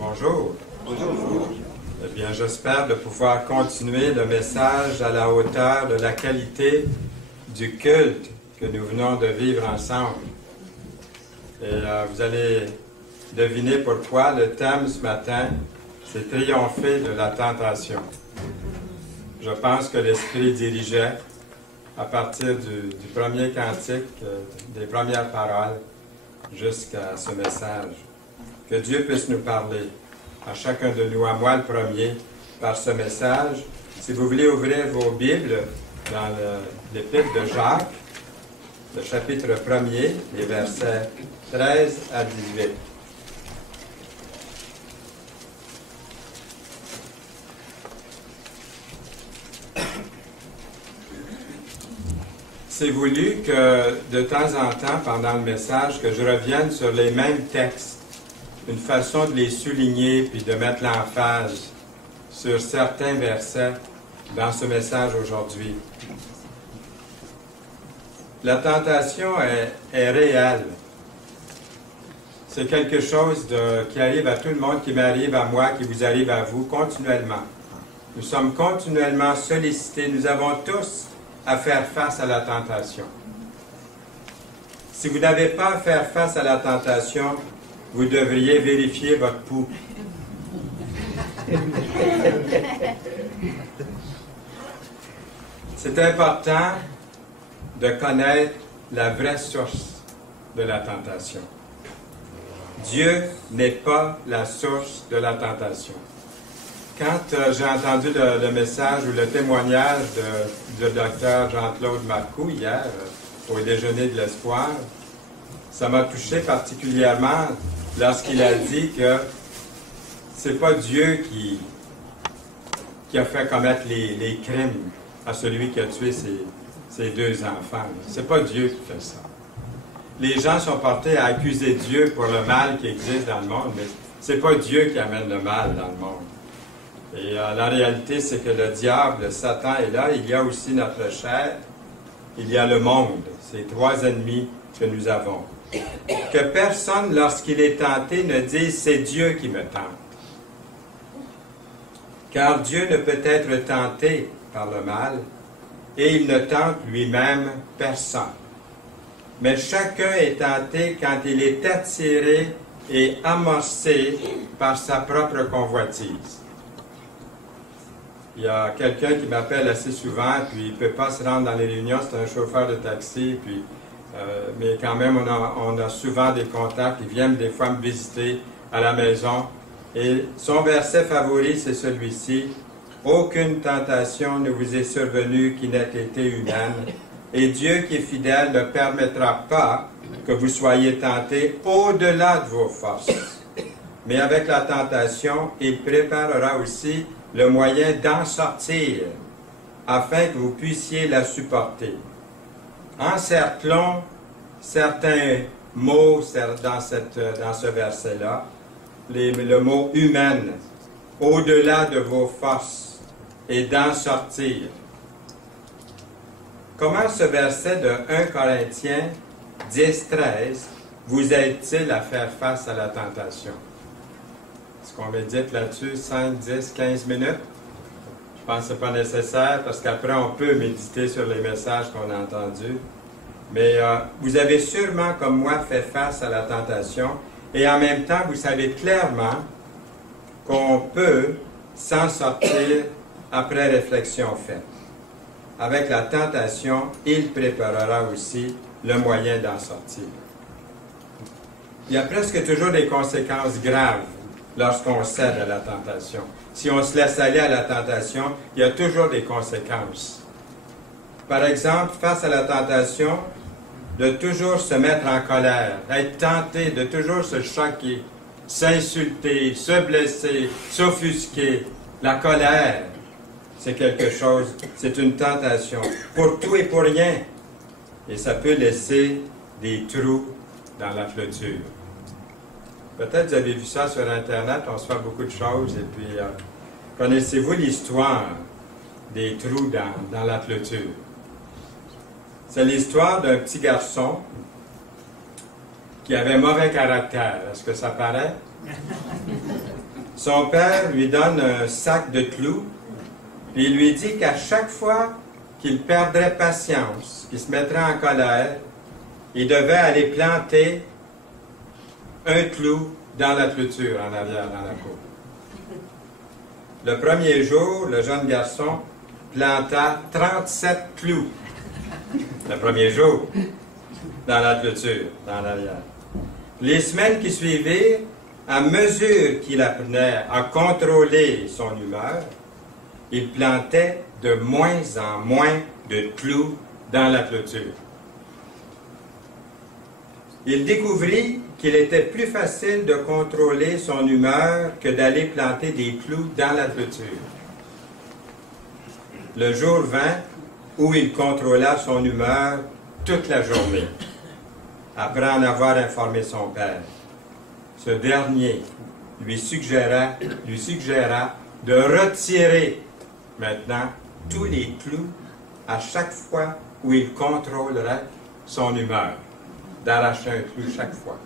Bonjour. Bonjour. Eh bien, j'espère de pouvoir continuer le message à la hauteur de la qualité du culte que nous venons de vivre ensemble. Et vous allez deviner pourquoi le thème ce matin, c'est triompher de la tentation. Je pense que l'Esprit dirigeait à partir du premier cantique, des premières paroles, jusqu'à ce message. Que Dieu puisse nous parler, à chacun de nous, à moi le premier, par ce message. Si vous voulez ouvrir vos Bibles dans l'Épître de Jacques, le chapitre 1er, les versets 13 à 18. C'est voulu que de temps en temps, pendant le message, que je revienne sur les mêmes textes, une façon de les souligner puis de mettre l'emphase sur certains versets dans ce message aujourd'hui. La tentation est réelle. C'est quelque chose qui arrive à tout le monde, qui m'arrive à moi, qui vous arrive à vous continuellement. Nous sommes continuellement sollicités. Nous avons tous à faire face à la tentation. Si vous n'avez pas à faire face à la tentation, vous devriez vérifier votre pouls. C'est important de connaître la vraie source de la tentation. Dieu n'est pas la source de la tentation. Quand j'ai entendu le message ou le témoignage du docteur Jean-Claude Marcoux hier au déjeuner de l'espoir, ça m'a touché particulièrement lorsqu'il a dit que c'est pas Dieu qui a fait commettre les crimes à celui qui a tué ses deux enfants. C'est pas Dieu qui fait ça. Les gens sont portés à accuser Dieu pour le mal qui existe dans le monde, mais c'est pas Dieu qui amène le mal dans le monde. Et la réalité, c'est que le diable, Satan est là. Il y a aussi notre chair. Il y a le monde. C'est trois ennemis que nous avons. Que personne, lorsqu'il est tenté, ne dise « c'est Dieu qui me tente ». Car Dieu ne peut être tenté par le mal, et il ne tente lui-même personne. Mais chacun est tenté quand il est attiré et amorcé par sa propre convoitise. Il y a quelqu'un qui m'appelle assez souvent, puis il ne peut pas se rendre dans les réunions, c'est un chauffeur de taxi, puis mais quand même, on a souvent des contacts. Ils viennent des fois me visiter à la maison. Et son verset favori, c'est celui-ci. « Aucune tentation ne vous est survenue qui n'ait été humaine, et Dieu qui est fidèle ne permettra pas que vous soyez tentés au-delà de vos forces. Mais avec la tentation, il préparera aussi le moyen d'en sortir, afin que vous puissiez la supporter. » Encerclons certains mots dans ce verset-là, le mot « humaine », au-delà de vos forces, et d'en sortir. Comment ce verset de 1 Corinthiens 10-13 vous aide-t-il à faire face à la tentation? Est-ce qu'on médite là-dessus 5, 10, 15 minutes? Je pense que ce n'est pas nécessaire parce qu'après, on peut méditer sur les messages qu'on a entendus. Mais vous avez sûrement, comme moi, fait face à la tentation et en même temps, vous savez clairement qu'on peut s'en sortir après réflexion faite. Avec la tentation, il préparera aussi le moyen d'en sortir. Il y a presque toujours des conséquences graves lorsqu'on cède à la tentation. Si on se laisse aller à la tentation, il y a toujours des conséquences. Par exemple, face à la tentation, de toujours se mettre en colère, être tenté de toujours se choquer, s'insulter, se blesser, s'offusquer. La colère, c'est quelque chose, c'est une tentation pour tout et pour rien. Et ça peut laisser des trous dans la clôture. Peut-être vous avez vu ça sur Internet, on se fait beaucoup de choses. Et puis, connaissez-vous l'histoire des trous dans la clôture? C'est l'histoire d'un petit garçon qui avait mauvais caractère. Est-ce que ça paraît? Son père lui donne un sac de clous, puis il lui dit qu'à chaque fois qu'il perdrait patience, qu'il se mettrait en colère, il devait aller planter un clou dans la clôture, en arrière, dans la cour. Le premier jour, le jeune garçon planta 37 clous. Le premier jour, dans la clôture, dans l'arrière. Les semaines qui suivirent, à mesure qu'il apprenait à contrôler son humeur, il plantait de moins en moins de clous dans la clôture. Il découvrit qu'il était plus facile de contrôler son humeur que d'aller planter des clous dans la clôture. Le jour vint où il contrôla son humeur toute la journée, après en avoir informé son père. Ce dernier lui suggéra de retirer maintenant tous les clous à chaque fois où il contrôlerait son humeur, d'arracher un clou chaque fois.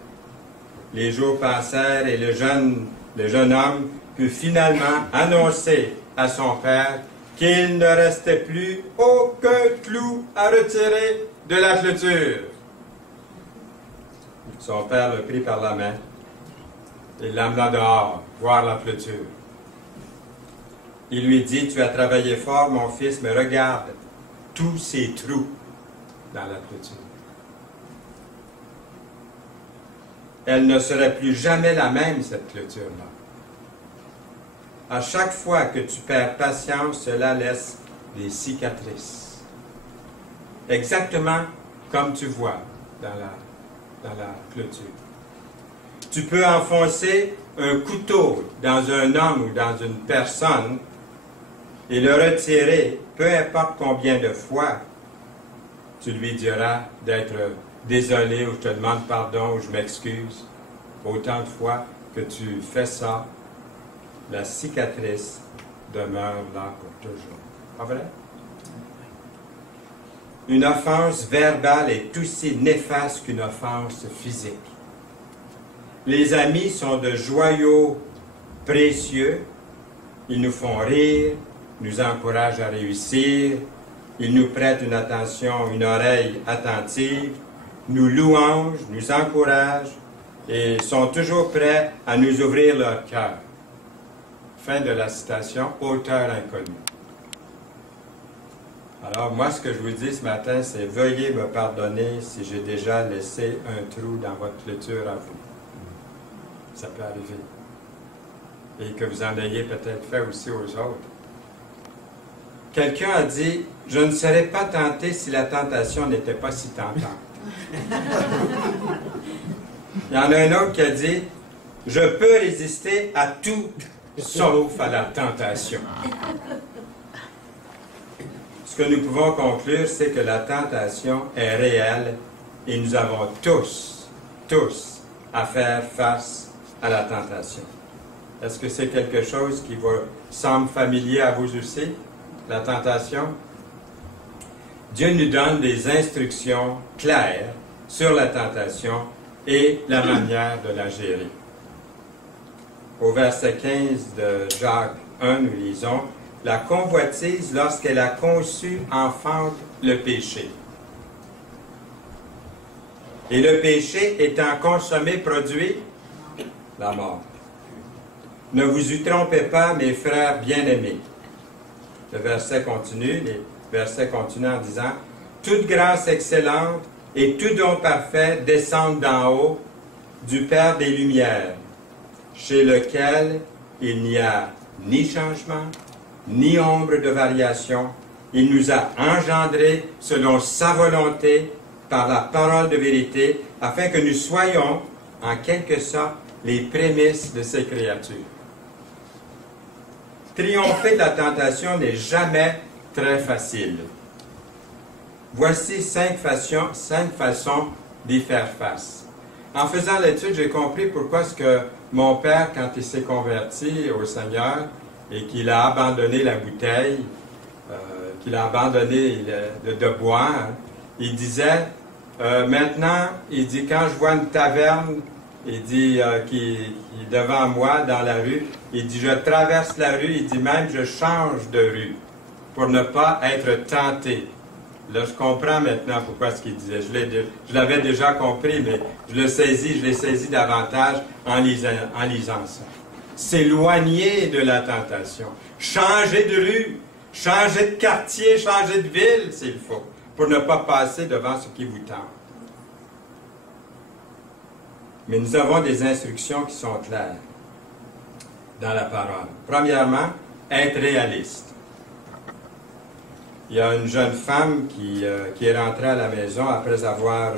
Les jours passèrent et le jeune homme put finalement annoncer à son père qu'il ne restait plus aucun clou à retirer de la clôture. Son père le prit par la main et l'amena dehors, voir la clôture. Il lui dit, « Tu as travaillé fort, mon fils, mais regarde tous ces trous dans la clôture. » Elle ne serait plus jamais la même, cette clôture-là. À chaque fois que tu perds patience, cela laisse des cicatrices. Exactement comme tu vois dans la clôture. Tu peux enfoncer un couteau dans un homme ou dans une personne et le retirer, peu importe combien de fois tu lui diras d'être désolé ou je te demande pardon ou je m'excuse. Autant de fois que tu fais ça, la cicatrice demeure là pour toujours. Pas vrai? Une offense verbale est aussi néfaste qu'une offense physique. Les amis sont de joyaux précieux. Ils nous font rire, nous encouragent à réussir, ils nous prêtent une attention, une oreille attentive, nous louangent, nous encouragent et sont toujours prêts à nous ouvrir leur cœur. Fin de la citation, auteur inconnu. Alors, moi, ce que je vous dis ce matin, c'est veuillez me pardonner si j'ai déjà laissé un trou dans votre clôture à vous. Ça peut arriver. Et que vous en ayez peut-être fait aussi aux autres. Quelqu'un a dit, « Je ne serais pas tenté si la tentation n'était pas si tentante. » Il y en a un autre qui a dit, « Je peux résister à tout sauf à la tentation. » Ce que nous pouvons conclure, c'est que la tentation est réelle et nous avons tous à faire face à la tentation. Est-ce que c'est quelque chose qui vous semble familier à vous aussi, la tentation? Dieu nous donne des instructions claires sur la tentation et la manière de la gérer. Au verset 15 de Jacques 1, nous lisons, « La convoitise, lorsqu'elle a conçu, enfante le péché. Et le péché étant consommé, produit la mort. Ne vous y trompez pas, mes frères bien-aimés. » Le verset continue, les versets continuent en disant, « Toute grâce excellente et tout don parfait descendent d'en haut du Père des Lumières, chez lequel il n'y a ni changement, ni ombre de variation. Il nous a engendrés selon sa volonté par la parole de vérité, afin que nous soyons, en quelque sorte, les prémices de ses créatures. Triompher de la tentation n'est jamais très facile. Voici 5 façons d'y faire face. En faisant l'étude, j'ai compris pourquoi est-ce que mon père, quand il s'est converti au Seigneur et qu'il a abandonné la bouteille, qu'il a abandonné de boire, il disait, maintenant, il dit, quand je vois une taverne, il dit, qui est devant moi dans la rue, il dit, je traverse la rue, il dit même, je change de rue pour ne pas être tenté. Là, je comprends maintenant pourquoi ce qu'il disait. Je l'avais déjà compris, mais je l'ai saisi davantage en lisant ça. S'éloigner de la tentation. Changer de rue, changer de quartier, changer de ville, s'il faut, pour ne pas passer devant ce qui vous tente. Mais nous avons des instructions qui sont claires dans la parole. Premièrement, être réaliste. Il y a une jeune femme qui est rentrée à la maison après avoir,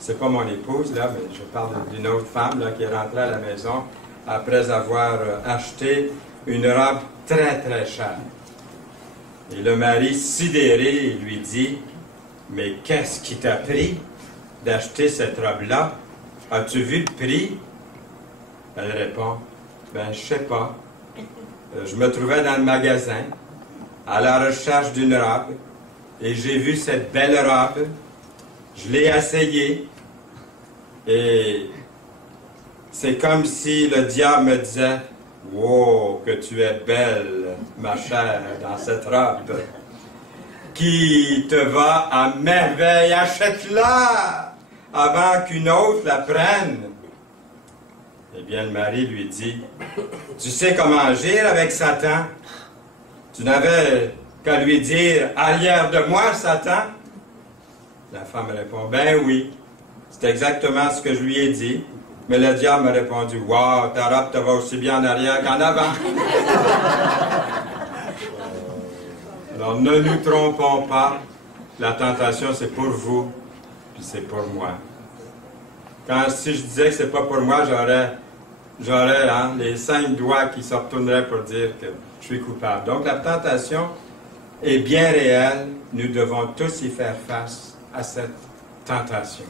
c'est pas mon épouse là, mais je parle d'une autre femme là, qui est rentrée à la maison après avoir acheté une robe très très chère. Et le mari, sidéré, lui dit, « Mais qu'est-ce qui t'a pris d'acheter cette robe-là? As-tu vu le prix? » Elle répond, « Ben, je sais pas. Je me trouvais dans le magasin, à la recherche d'une robe, et j'ai vu cette belle robe, je l'ai essayée, et c'est comme si le diable me disait, « Wow, que tu es belle, ma chère, dans cette robe, qui te va à merveille, achète-la avant qu'une autre la prenne. » Eh bien, le mari lui dit, « Tu sais comment agir avec Satan? Tu n'avais qu'à lui dire, « Arrière de moi, Satan! » La femme répond, « Ben oui, c'est exactement ce que je lui ai dit. » Mais le diable m'a répondu, « Wow, ta robe te va aussi bien en arrière qu'en avant. » Alors, ne nous trompons pas. La tentation, c'est pour vous, puis c'est pour moi. Si je disais que c'est pas pour moi, j'aurais les 5 doigts qui se retourneraient pour dire que je suis coupable. Donc, la tentation est bien réelle. Nous devons tous y faire face à cette tentation.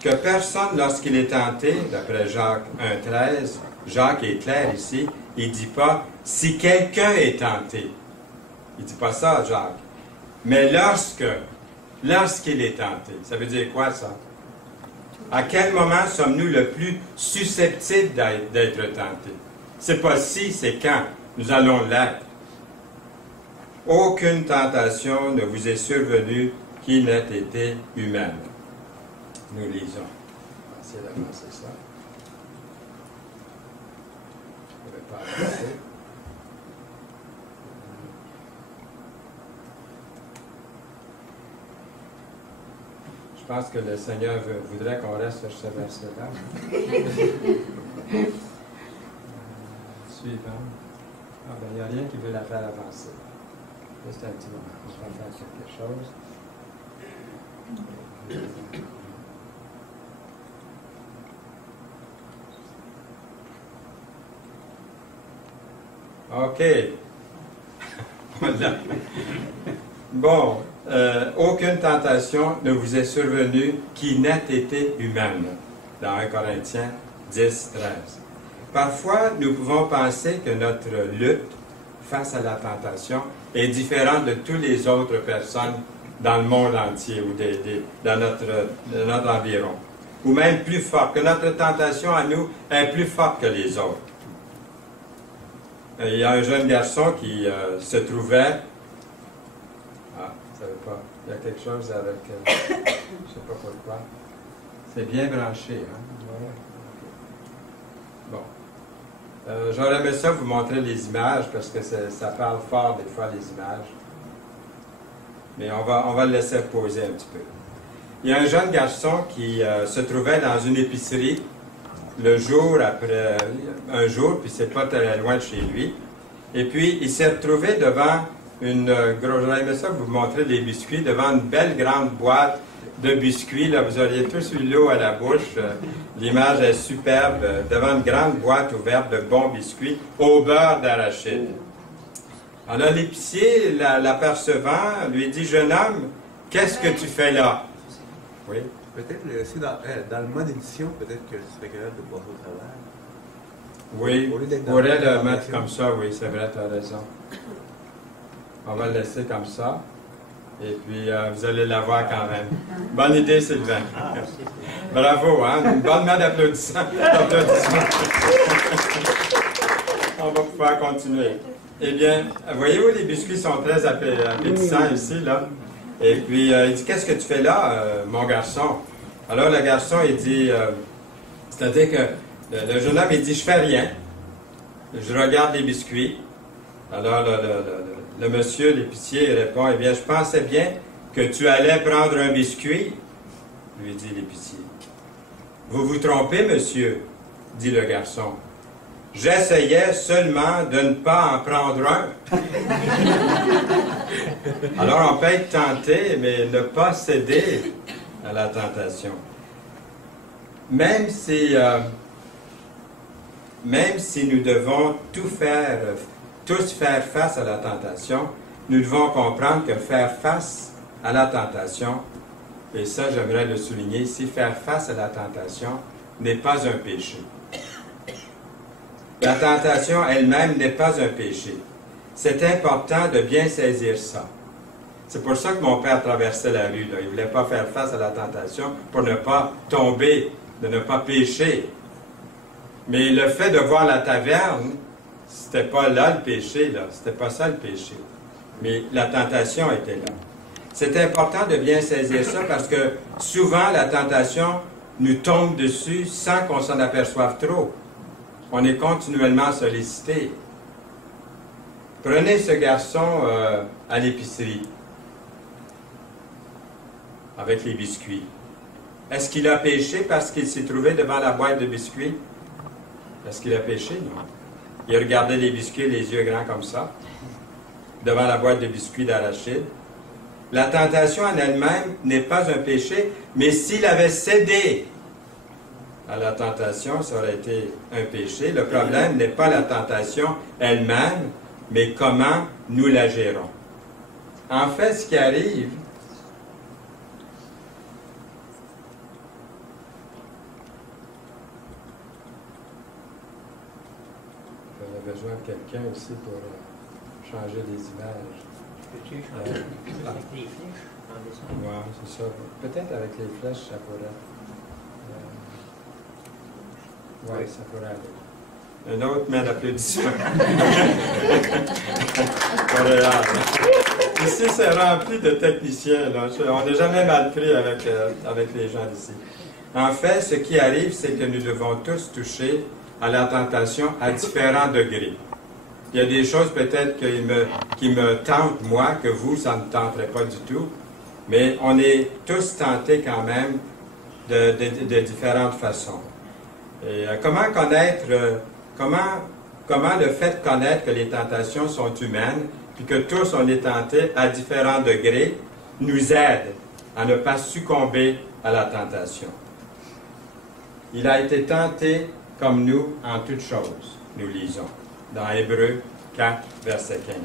Que personne, lorsqu'il est tenté, d'après Jacques 1,13, Jacques est clair ici, il ne dit pas « si quelqu'un est tenté ». Il ne dit pas ça, Jacques. Mais lorsqu'il est tenté, ça veut dire quoi, ça? À quel moment sommes-nous le plus susceptibles d'être tentés? C'est pas si, c'est quand nous allons l'être. Aucune tentation ne vous est survenue qui n'ait été humaine. Nous lisons. On va essayer d'avancer ça. Je ne vais pas avancer. Je pense que le Seigneur voudrait qu'on reste sur ce verset-là. Suivant. Ah ben, il n'y a rien qui veut la faire avancer. Juste un petit moment. Je vais faire quelque chose. OK. Voilà. Bon. Aucune tentation ne vous est survenue qui n'ait été humaine. Dans 1 Corinthiens 10, 13. Parfois, nous pouvons penser que notre lutte face à la tentation est différente de toutes les autres personnes dans le monde entier ou dans notre environ. Ou même plus forte, que notre tentation à nous est plus forte que les autres. Il y a un jeune garçon qui se trouvait... Ah, ça veut pas. Il y a quelque chose avec... je ne sais pas pourquoi. C'est bien branché, hein? Voilà. Bon. J'aurais aimé ça vous montrer les images parce que ça parle fort des fois, les images. Mais on va le laisser poser un petit peu. Il y a un jeune garçon qui se trouvait dans une épicerie le jour après un jour, puis c'est pas très loin de chez lui. Et puis, il s'est retrouvé devant j'aurais aimé ça vous montrer les biscuits, devant une belle grande boîte de biscuits. Là, vous auriez tous eu l'eau à la bouche. L'image est superbe. Devant une grande boîte ouverte de bons biscuits au beurre d'arachide. Alors l'épicier, l'apercevant, lui dit, « Jeune homme, qu'est-ce que tu fais là? » Oui. Peut-être aussi dans le mode édition, peut-être que tu serais capable de passer au travers. Oui, on pourrait le mettre comme ça, oui, c'est vrai, tu as raison. On va le laisser comme ça. Et puis, vous allez la voir quand même. Bonne idée, Sylvain. Bravo, hein? Une bonne main d'applaudissement. On va pouvoir continuer. Eh bien, voyez-vous, les biscuits sont très appétissants ici, là. Et puis, il dit, « Qu'est-ce que tu fais là, mon garçon? » Alors, le garçon, il dit, c'est-à-dire que le jeune homme, il dit, « Je fais rien. Je regarde les biscuits. » Alors, le monsieur, l'épicier, répond, « Eh bien, je pensais bien que tu allais prendre un biscuit. » lui dit l'épicier. « Vous vous trompez, monsieur, dit le garçon. J'essayais seulement de ne pas en prendre un. » Alors, on peut être tenté, mais ne pas céder à la tentation. Même si nous devons tous faire face à la tentation, nous devons comprendre que faire face à la tentation, et ça j'aimerais le souligner ici, faire face à la tentation n'est pas un péché. La tentation elle-même n'est pas un péché. C'est important de bien saisir ça. C'est pour ça que mon père traversait la rue, là. Il ne voulait pas faire face à la tentation pour ne pas tomber, de ne pas pécher. Mais le fait de voir la taverne, c'était pas là le péché, là. C'était pas ça le péché. Mais la tentation était là. C'est important de bien saisir ça parce que souvent la tentation nous tombe dessus sans qu'on s'en aperçoive trop. On est continuellement sollicité. Prenez ce garçon à l'épicerie avec les biscuits. Est-ce qu'il a péché parce qu'il s'est trouvé devant la boîte de biscuits? Est-ce qu'il a péché? Non. Il regardait les biscuits, les yeux grands comme ça, devant la boîte de biscuits d'arachide. La tentation en elle-même n'est pas un péché, mais s'il avait cédé à la tentation, ça aurait été un péché. Le problème n'est pas la tentation elle-même, mais comment nous la gérons. En fait, ce qui arrive, j'aurais besoin de quelqu'un aussi pour changer les images. Peux-tu changer avec les flèches en dessin? Oui, c'est ça. Peut-être avec les flèches, ça pourrait. Oui, ça pourrait aller. Un autre main d'applaudissement. Ici, c'est rempli de techniciens. Là. On n'est jamais mal pris avec les gens d'ici. En fait, ce qui arrive, c'est que nous devons tous toucher à la tentation à différents degrés. Il y a des choses peut-être qui me tentent, moi, que vous, ça ne tenterait pas du tout. Mais on est tous tentés quand même de différentes façons. Et comment connaître, comment le fait de connaître que les tentations sont humaines, puis que tous on est tentés à différents degrés, nous aide à ne pas succomber à la tentation. Il a été tenté comme nous en toutes choses, nous lisons, dans Hébreux 4, verset 15.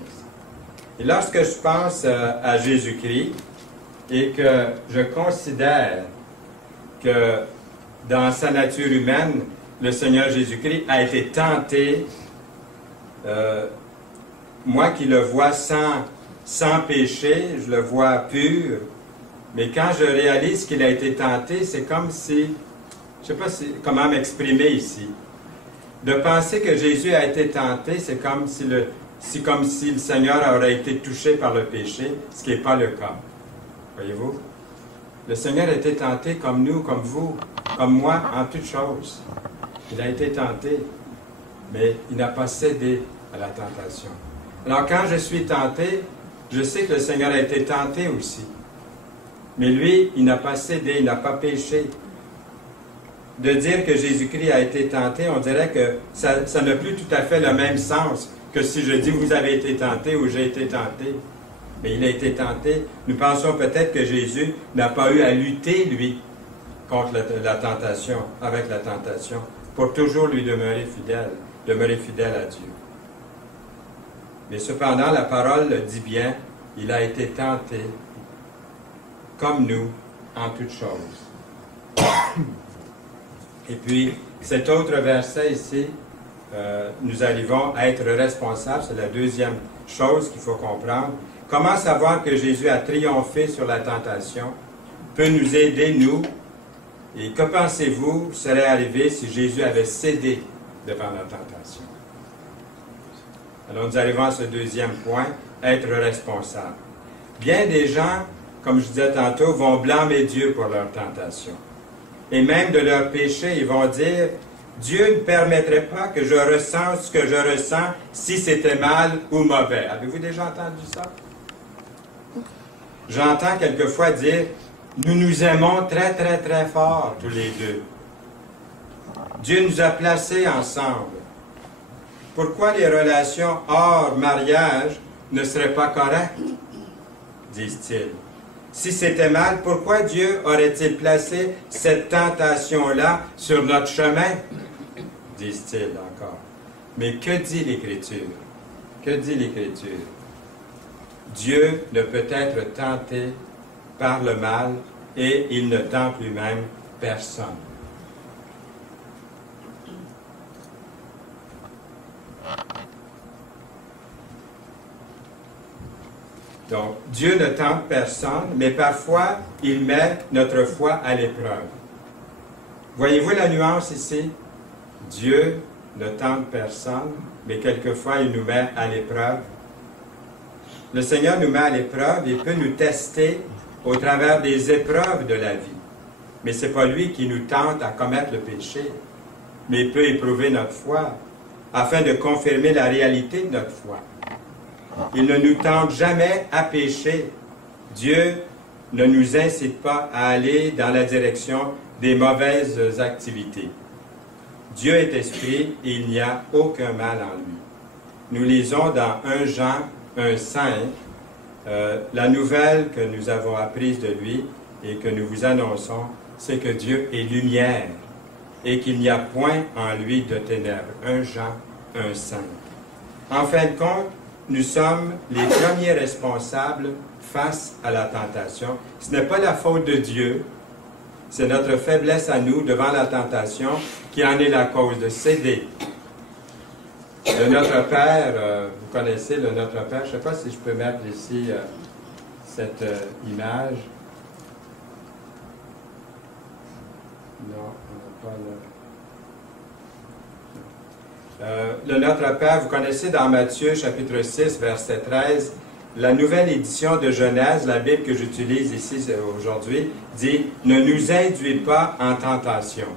Et lorsque je pense à Jésus-Christ et que je considère que dans sa nature humaine, le Seigneur Jésus-Christ a été tenté, moi qui le vois sans péché, je le vois pur, mais quand je réalise qu'il a été tenté, c'est comme si, je ne sais pas comment m'exprimer ici, de penser que Jésus a été tenté, c'est comme si le Seigneur aurait été touché par le péché, ce qui n'est pas le cas. Voyez-vous? Le Seigneur a été tenté comme nous, comme vous, comme moi, en toutes choses. Il a été tenté, mais il n'a pas cédé à la tentation. Alors quand je suis tenté, je sais que le Seigneur a été tenté aussi. Mais lui, il n'a pas cédé, il n'a pas péché. De dire que Jésus-Christ a été tenté, on dirait que ça n'a plus tout à fait le même sens que si je dis « vous avez été tenté » ou « j'ai été tenté ». mais il a été tenté. Nous pensons peut-être que Jésus n'a pas eu à lutter, lui, contre la tentation, avec la tentation, pour toujours lui demeurer fidèle à Dieu. Mais cependant, la parole le dit bien, il a été tenté, comme nous, en toutes choses. Et puis, cet autre verset ici, nous arrivons à être responsables, c'est la deuxième chose qu'il faut comprendre. Comment savoir que Jésus a triomphé sur la tentation peut nous aider, nous, et que pensez-vous serait arrivé si Jésus avait cédé devant la tentation? Alors nous arrivons à ce deuxième point, être responsable. Bien des gens, comme je disais tantôt, vont blâmer Dieu pour leur tentation. Et même de leur péché, ils vont dire, Dieu ne permettrait pas que je ressente ce que je ressens si c'était mal ou mauvais. Avez-vous déjà entendu ça? J'entends quelquefois dire, nous nous aimons très, très, très fort, tous les deux. Dieu nous a placés ensemble. Pourquoi les relations hors mariage ne seraient pas correctes? Disent-ils. Si c'était mal, pourquoi Dieu aurait-il placé cette tentation-là sur notre chemin? Disent-ils encore. Mais que dit l'Écriture? Que dit l'Écriture? Dieu ne peut être tenté par le mal et il ne tente lui-même personne. Donc, Dieu ne tente personne, mais parfois, il met notre foi à l'épreuve. Voyez-vous la nuance ici? Dieu ne tente personne, mais quelquefois, il nous met à l'épreuve. Le Seigneur nous met à l'épreuve et peut nous tester au travers des épreuves de la vie. Mais ce n'est pas lui qui nous tente à commettre le péché, mais il peut éprouver notre foi afin de confirmer la réalité de notre foi. Il ne nous tente jamais à pécher. Dieu ne nous incite pas à aller dans la direction des mauvaises activités. Dieu est esprit et il n'y a aucun mal en lui. Nous lisons dans 1 Jean 1,5 la nouvelle que nous avons apprise de lui et que nous vous annonçons, c'est que Dieu est lumière et qu'il n'y a point en lui de ténèbres. 1 Jean 1,5. En fin de compte, nous sommes les premiers responsables face à la tentation. Ce n'est pas la faute de Dieu, c'est notre faiblesse à nous devant la tentation qui en est la cause de céder. Le Notre Père, vous connaissez le Notre Père, je ne sais pas si je peux mettre ici cette image. Non, on n'a pas le Notre Père, vous connaissez dans Matthieu chapitre 6, verset 13, la nouvelle édition de Genèse, la Bible que j'utilise ici aujourd'hui, dit « Ne nous induis pas en tentation ».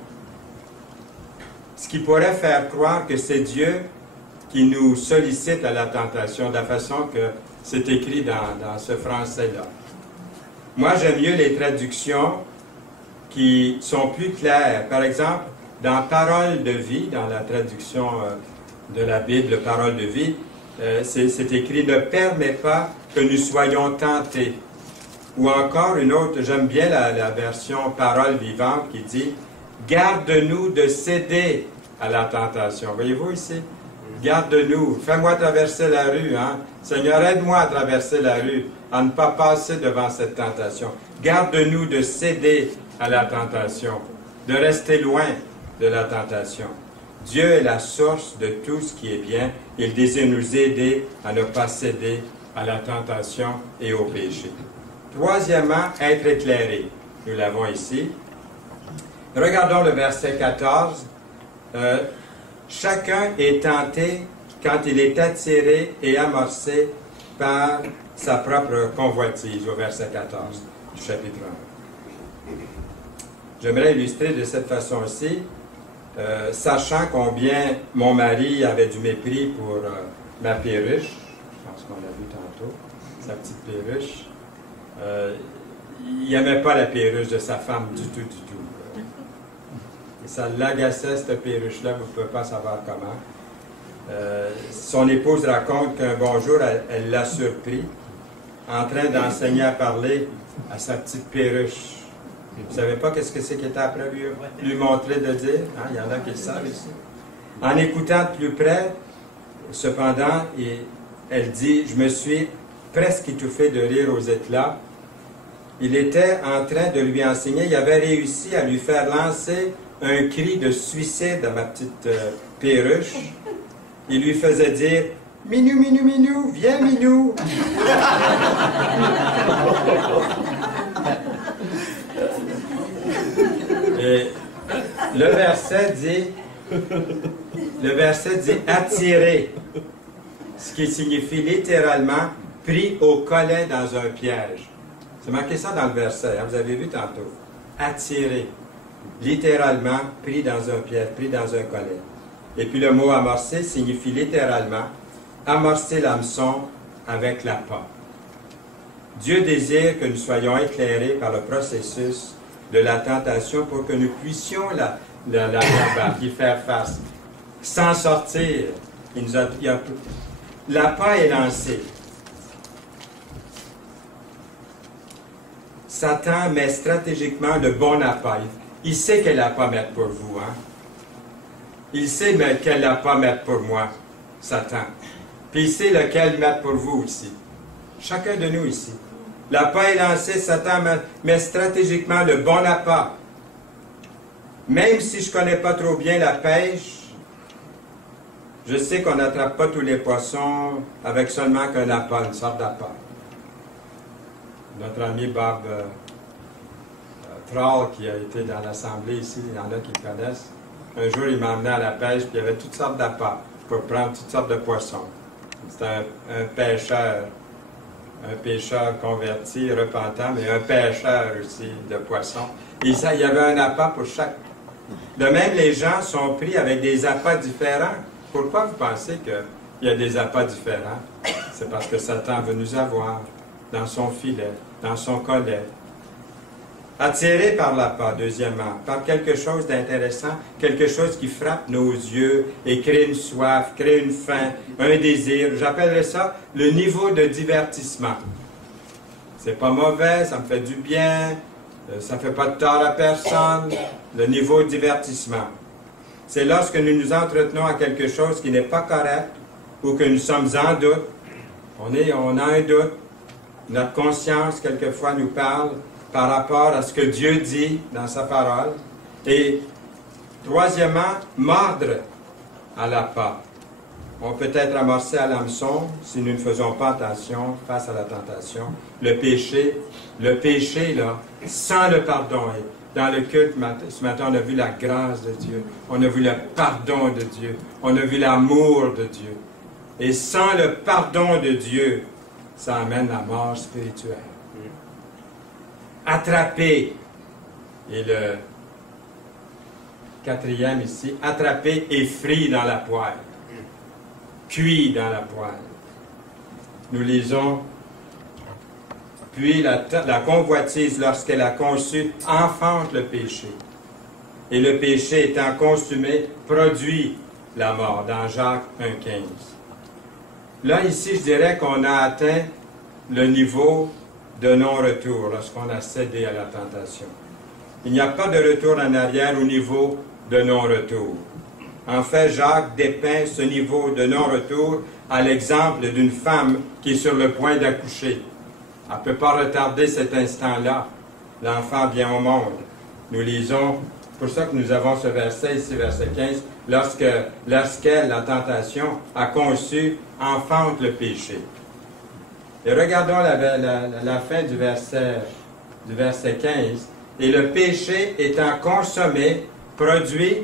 Ce qui pourrait faire croire que c'est Dieu qui nous sollicite à la tentation, de la façon que c'est écrit dans ce français-là. Moi, j'aime mieux les traductions qui sont plus claires. Par exemple, dans Parole de vie, dans la traduction de la Bible, Parole de vie, c'est écrit « Ne permet pas que nous soyons tentés ». Ou encore une autre, j'aime bien la version Parole vivante qui dit « Garde-nous de céder à la tentation ». Voyez-vous ici? Garde-nous, fais-moi traverser la rue, hein? Seigneur, aide-moi à traverser la rue, à ne pas passer devant cette tentation. Garde-nous de céder à la tentation, de rester loin de la tentation. Dieu est la source de tout ce qui est bien. Il désire nous aider à ne pas céder à la tentation et au péché. Troisièmement, être éclairé. Nous l'avons ici. Regardons le verset 14. Chacun est tenté quand il est attiré et amorcé par sa propre convoitise, au verset 14 du chapitre 1. J'aimerais illustrer de cette façon-ci, sachant combien mon mari avait du mépris pour ma perruche, je pense qu'on l'a vu tantôt, sa petite perruche, il n'aimait pas la perruche de sa femme du tout, du tout. Et ça l'agaçait, cette perruche-là, vous ne pouvez pas savoir comment. Son épouse raconte qu'un bon jour, elle l'a surpris en train d'enseigner à parler à sa petite perruche. Vous ne savez pas qu'est-ce que c'est qu'il était après lui montrer de dire? Hein? Il y en a qui le savent ici. En écoutant de plus près, cependant, elle dit, je me suis presque étouffé de rire aux éclats. Il était en train de lui enseigner, il avait réussi à lui faire lancer un cri de suicide à ma petite perruche. Il lui faisait dire, Minou, Minou, Minou, viens Minou. Et le verset dit attirer, ce qui signifie littéralement pris au collet dans un piège. C'est marqué ça dans le verset, hein, vous avez vu tantôt. Attirer, littéralement pris dans un piège, pris dans un collet. Et puis le mot amorcer signifie littéralement amorcer l'hameçon avec l'appât. Dieu désire que nous soyons éclairés par le processus de la tentation pour que nous puissions y faire face, s'en sortir. L'appât est lancé. Satan met stratégiquement le bon appât. Il sait quel appât mettre pour vous. Hein? Il sait quel appât mettre pour moi, Satan. Puis il sait lequel mettre pour vous aussi. Chacun de nous ici. L'appât est lancé, Satan met stratégiquement le bon appât. Même si je ne connais pas trop bien la pêche, je sais qu'on n'attrape pas tous les poissons avec seulement qu'un appât, une sorte d'appât. Notre ami Bob Thrall, qui a été dans l'assemblée ici, il y en a qui le connaissent, un jour il m'a emmené à la pêche, puis il y avait toutes sortes d'appâts pour prendre toutes sortes de poissons. C'était un pêcheur converti, repentant, mais un pêcheur aussi de poissons. Et ça, il y avait un appât pour chaque. De même, les gens sont pris avec des appâts différents. Pourquoi vous pensez qu'il y a des appâts différents? C'est parce que Satan veut nous avoir dans son filet, dans son collet. Attiré par l'appât, deuxièmement, par quelque chose d'intéressant, quelque chose qui frappe nos yeux et crée une soif, crée une faim, un désir. J'appellerais ça le niveau de divertissement. C'est pas mauvais, ça me fait du bien, ça fait pas de tort à personne. Le niveau de divertissement. C'est lorsque nous nous entretenons à quelque chose qui n'est pas correct ou que nous sommes en doute. On a un doute. Notre conscience, quelquefois, nous parle par rapport à ce que Dieu dit dans sa parole. Et troisièmement, mordre à l'appât. On peut être amorcé à l'hameçon si nous ne faisons pas attention face à la tentation. Le péché, là, sans le pardon. Et dans le culte, ce matin, on a vu la grâce de Dieu. On a vu le pardon de Dieu. On a vu l'amour de Dieu. Et sans le pardon de Dieu, ça amène la mort spirituelle. Attraper. Et le quatrième ici, attraper et frit dans la poêle. Cuit dans la poêle. Nous lisons, puis la convoitise, lorsqu'elle a conçu, enfante le péché. Et le péché étant consumé, produit la mort, dans Jacques 1,15. Là, ici, je dirais qu'on a atteint le niveau de non-retour lorsqu'on a cédé à la tentation. Il n'y a pas de retour en arrière au niveau de non-retour. En fait, Jacques dépeint ce niveau de non-retour à l'exemple d'une femme qui est sur le point d'accoucher. Elle ne peut pas retarder cet instant-là. L'enfant vient au monde. Nous lisons, c'est pour ça que nous avons ce verset ici, verset 15, lorsqu'elle, la tentation, a conçu, enfante le péché. Et regardons la fin du verset 15. Et le péché étant consommé, produit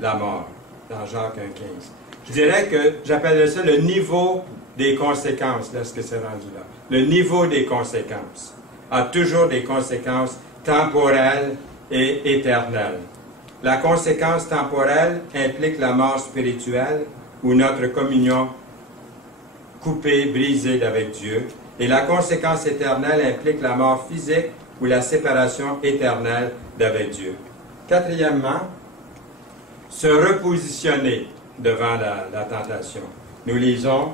la mort, dans Jacques 1,15. Je dirais que j'appellerais ça le niveau des conséquences, lorsque c'est rendu là. Le niveau des conséquences a toujours des conséquences temporelles et éternelles. La conséquence temporelle implique la mort spirituelle ou notre communion coupée, brisée avec Dieu. Et la conséquence éternelle implique la mort physique ou la séparation éternelle d'avec Dieu. Quatrièmement, se repositionner devant la tentation. Nous lisons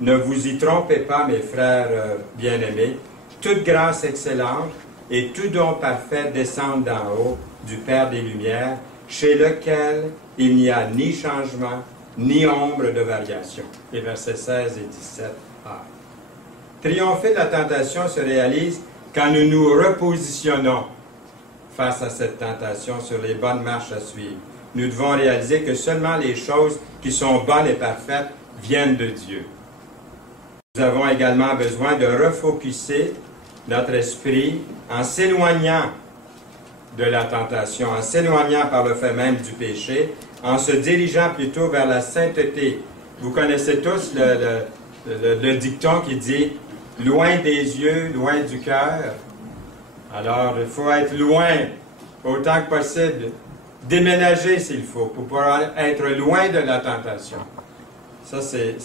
Ne vous y trompez pas, mes frères bien-aimés. Toute grâce excellente et tout don parfait descendent d'en haut du Père des Lumières, chez lequel il n'y a ni changement, ni ombre de variation. Les versets 16 et 17a. Triompher de la tentation se réalise quand nous nous repositionnons face à cette tentation sur les bonnes marches à suivre. Nous devons réaliser que seulement les choses qui sont bonnes et parfaites viennent de Dieu. Nous avons également besoin de refocuser notre esprit en s'éloignant de la tentation, en s'éloignant par le fait même du péché, en se dirigeant plutôt vers la sainteté. Vous connaissez tous le dicton qui dit « loin des yeux, loin du cœur ». Alors, il faut être loin autant que possible, déménager s'il faut, pour pouvoir être loin de la tentation. Ça, c'est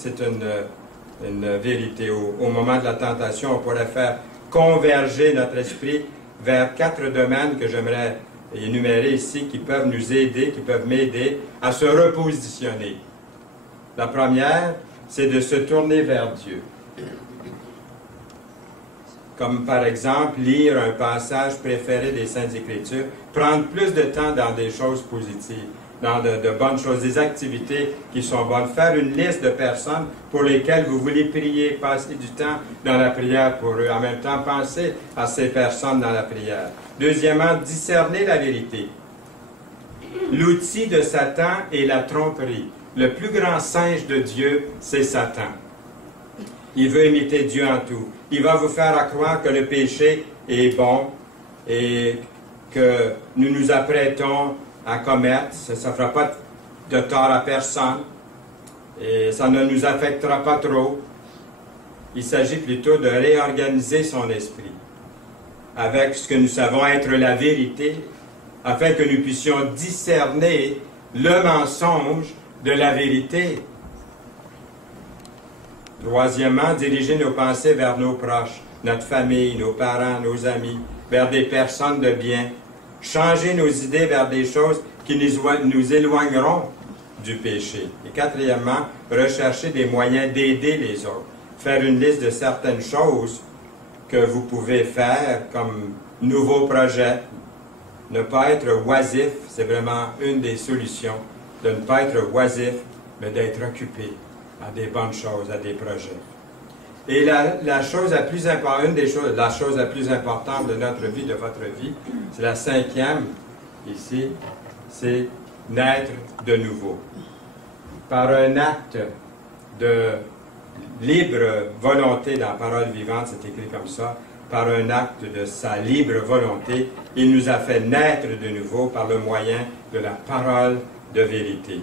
une vérité. Au moment de la tentation, on pourrait faire converger notre esprit vers 4 domaines que j'aimerais énumérer ici, qui peuvent nous aider, qui peuvent m'aider à se repositionner. La première, c'est de se tourner vers Dieu. Comme par exemple, lire un passage préféré des Saintes Écritures, prendre plus de temps dans des choses positives, dans de bonnes choses, des activités qui sont bonnes, faire une liste de personnes pour lesquelles vous voulez prier, passer du temps dans la prière pour eux, en même temps penser à ces personnes dans la prière. Deuxièmement, discerner la vérité. L'outil de Satan est la tromperie. Le plus grand singe de Dieu, c'est Satan. Il veut imiter Dieu en tout. Il va vous faire croire que le péché est bon et que nous nous apprêtons à commettre. Ça ne fera pas de tort à personne et ça ne nous affectera pas trop. Il s'agit plutôt de réorganiser son esprit avec ce que nous savons être la vérité, afin que nous puissions discerner le mensonge de la vérité. Troisièmement, diriger nos pensées vers nos proches, notre famille, nos parents, nos amis, vers des personnes de bien. Changer nos idées vers des choses qui nous éloigneront du péché. Et quatrièmement, rechercher des moyens d'aider les autres. Faire une liste de certaines choses que vous pouvez faire comme nouveaux projets. Ne pas être oisif, c'est vraiment une des solutions. De ne pas être oisif, mais d'être occupé à des bonnes choses, à des projets. Et la chose la plus importante de notre vie, de votre vie, c'est la cinquième, ici, c'est naître de nouveau. Par un acte de libre volonté dans la parole vivante, c'est écrit comme ça, par un acte de sa libre volonté, il nous a fait naître de nouveau par le moyen de la parole de vérité.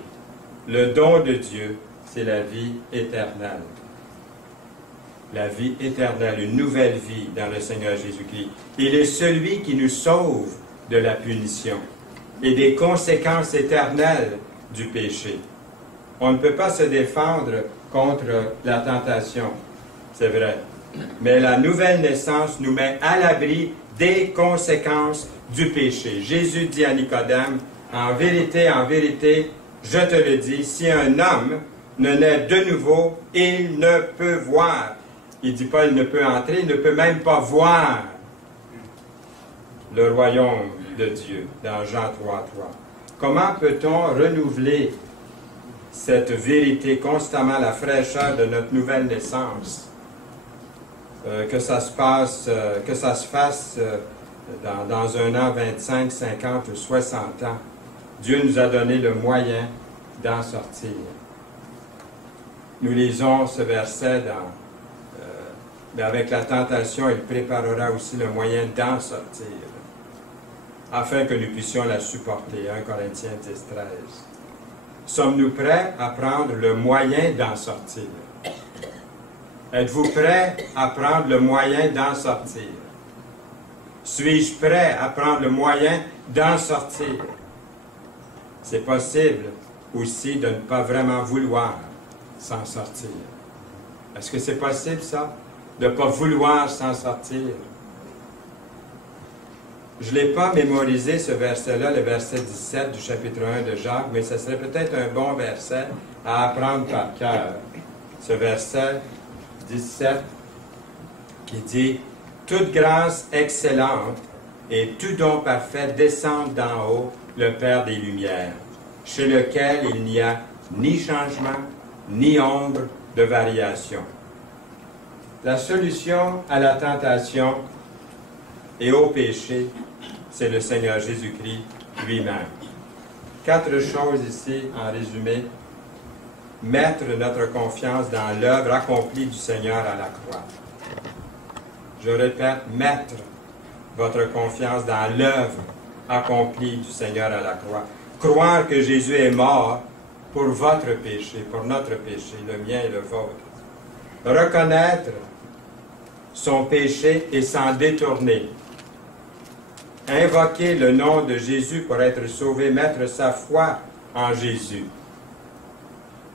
Le don de Dieu, c'est la vie éternelle. La vie éternelle, une nouvelle vie dans le Seigneur Jésus-Christ. Il est celui qui nous sauve de la punition et des conséquences éternelles du péché. On ne peut pas se défendre contre la tentation, c'est vrai. Mais la nouvelle naissance nous met à l'abri des conséquences du péché. Jésus dit à Nicodème, en vérité, je te le dis, si un homme ne naît de nouveau, il ne peut voir. Il ne dit pas il ne peut entrer, il ne peut même pas voir le royaume de Dieu, dans Jean 3:3. Comment peut-on renouveler cette vérité constamment, la fraîcheur de notre nouvelle naissance? Que ça se fasse dans 1 an, 25, 50 ou 60 ans. Dieu nous a donné le moyen d'en sortir. Nous lisons ce verset mais avec la tentation, il préparera aussi le moyen d'en sortir, afin que nous puissions la supporter. 1 Corinthiens 10:13. Sommes-nous prêts à prendre le moyen d'en sortir? Êtes-vous prêt à prendre le moyen d'en sortir? Suis-je prêt à prendre le moyen d'en sortir? C'est possible aussi de ne pas vraiment vouloir s'en sortir. Est-ce que c'est possible, ça? De ne pas vouloir s'en sortir? Je ne l'ai pas mémorisé, ce verset-là, le verset 17 du chapitre 1 de Jacques, mais ce serait peut-être un bon verset à apprendre par cœur. Ce verset 17, qui dit « Toute grâce excellente et tout don parfait descendent d'en haut, le Père des Lumières, chez lequel il n'y a ni changement, ni ombre de variation. » La solution à la tentation et au péché, c'est le Seigneur Jésus-Christ lui-même. 4 choses ici, en résumé. Mettre notre confiance dans l'œuvre accomplie du Seigneur à la croix. Je répète, mettre votre confiance dans l'œuvre accomplie du Seigneur à la croix. Croire que Jésus est mort pour votre péché, pour notre péché, le mien et le vôtre. Reconnaître son péché et s'en détourner. Invoquer le nom de Jésus pour être sauvé, mettre sa foi en Jésus.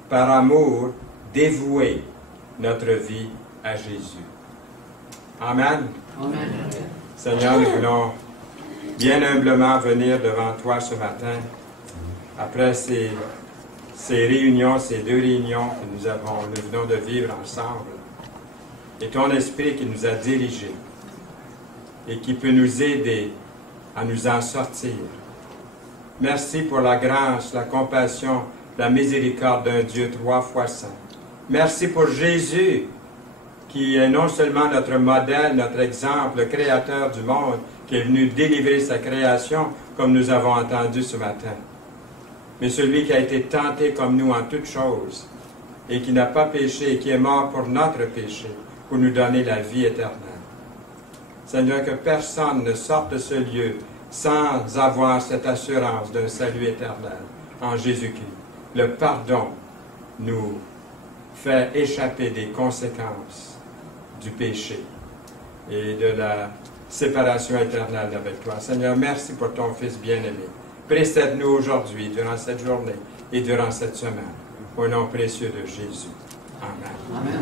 Par amour, dévouer notre vie à Jésus. Amen. Amen. Seigneur, nous voulons bien humblement venir devant toi ce matin, après ces réunions, ces 2 réunions que nous venons de vivre ensemble, et ton Esprit qui nous a dirigés et qui peut nous aider à nous en sortir. Merci pour la grâce, la compassion, la miséricorde d'un Dieu 3 fois saint. Merci pour Jésus, qui est non seulement notre modèle, notre exemple, le Créateur du monde, qui est venu délivrer sa création, comme nous avons entendu ce matin, mais celui qui a été tenté comme nous en toutes choses, et qui n'a pas péché, et qui est mort pour notre péché, pour nous donner la vie éternelle. Seigneur, que personne ne sorte de ce lieu sans avoir cette assurance d'un salut éternel en Jésus-Christ. Le pardon nous fait échapper des conséquences du péché et de la séparation éternelle avec toi. Seigneur, merci pour ton Fils bien-aimé. Précède-nous aujourd'hui, durant cette journée et durant cette semaine. Au nom précieux de Jésus. Amen. Amen.